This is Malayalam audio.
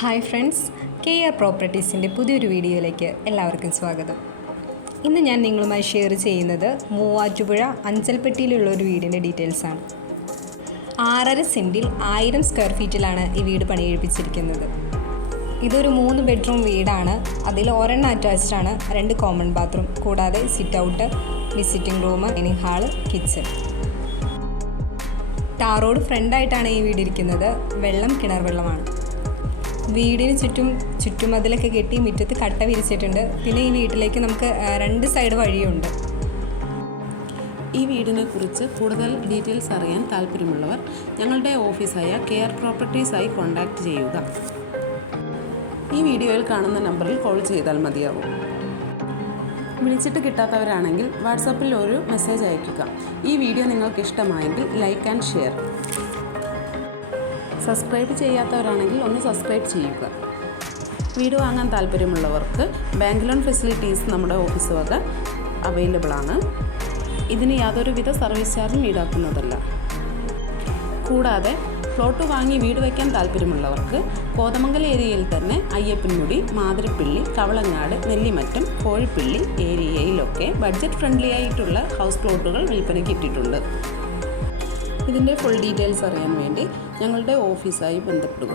ഹായ് ഫ്രണ്ട്സ്, KR പ്രോപ്പർട്ടീസിൻ്റെ പുതിയൊരു വീഡിയോയിലേക്ക് എല്ലാവർക്കും സ്വാഗതം. ഇന്ന് ഞാൻ നിങ്ങളുമായി ഷെയർ ചെയ്യുന്നത് മൂവാറ്റുപുഴ അഞ്ചൽപ്പെട്ടിയിലുള്ള ഒരു വീടിൻ്റെ ഡീറ്റെയിൽസാണ്. 6.5 സെൻറ്റിൽ 1000 സ്ക്വയർ ഫീറ്റിലാണ് ഈ വീട് പണിയെഴുപ്പിച്ചിരിക്കുന്നത്. ഇതൊരു 3 ബെഡ്റൂം വീടാണ്. അതിൽ ഒരെണ്ണം അറ്റാച്ച്ഡ് ആണ്, 2 കോമൺ ബാത്റൂം, കൂടാതെ sit out, visiting room, dining hall, kitchen. Tar road ഫ്രണ്ടായിട്ടാണ് ഈ വീടിരിക്കുന്നത്. വെള്ളം കിണർ വെള്ളമാണ്. വീടിന് ചുറ്റുമതിലൊക്കെ കെട്ടി മുറ്റത്ത് കട്ട വിരിച്ചിട്ടുണ്ട്. പിന്നെ ഈ വീട്ടിലേക്ക് നമുക്ക് 2 സൈഡ് വഴിയുണ്ട്. ഈ വീടിനെ കുറിച്ച് കൂടുതൽ ഡീറ്റെയിൽസ് അറിയാൻ താല്പര്യമുള്ളവർ ഞങ്ങളുടെ ഓഫീസായ KR പ്രോപ്പർട്ടീസായി കോൺടാക്റ്റ് ചെയ്യുക. ഈ വീഡിയോയിൽ കാണുന്ന നമ്പറിൽ കോൾ ചെയ്താൽ മതിയാവും. വിളിച്ചിട്ട് കിട്ടാത്തവരാണെങ്കിൽ വാട്സാപ്പിൽ ഒരു മെസ്സേജ് അയയ്ക്കുക. ഈ വീഡിയോ നിങ്ങൾക്ക് ഇഷ്ടമായെങ്കിൽ ലൈക്ക് ആൻഡ് ഷെയർ. സബ്സ്ക്രൈബ് ചെയ്യാത്തവരാണെങ്കിൽ ഒന്ന് സബ്സ്ക്രൈബ് ചെയ്യുക. വീട് വാങ്ങാൻ താല്പര്യമുള്ളവർക്ക് ബാങ്ക് ലോൺ ഫെസിലിറ്റീസ് നമ്മുടെ ഓഫീസ് വക അവൈലബിൾ ആണ്. ഇതിന് യാതൊരുവിധ സർവീസ് ചാർജും ഈടാക്കുന്നതല്ല. കൂടാതെ പ്ലോട്ട് വാങ്ങി വീട് വയ്ക്കാൻ താല്പര്യമുള്ളവർക്ക് കോതമംഗലം ഏരിയയിൽ തന്നെ അയ്യപ്പൻമുടി, മാതിരപ്പള്ളി, കവളങ്ങാട്, നെല്ലിമറ്റം, കോഴിപ്പള്ളി ഏരിയയിലൊക്കെ ബഡ്ജറ്റ് ഫ്രണ്ട്ലി ആയിട്ടുള്ള ഹൗസ് പ്ലോട്ടുകൾ വിൽപ്പനയ്ക്ക് ഇട്ടിട്ടുണ്ട്. ഇതിൻ്റെ ഫുൾ ഡീറ്റെയിൽസ് അറിയാൻ വേണ്ടി ഞങ്ങളുടെ ഓഫീസായി ബന്ധപ്പെടുക.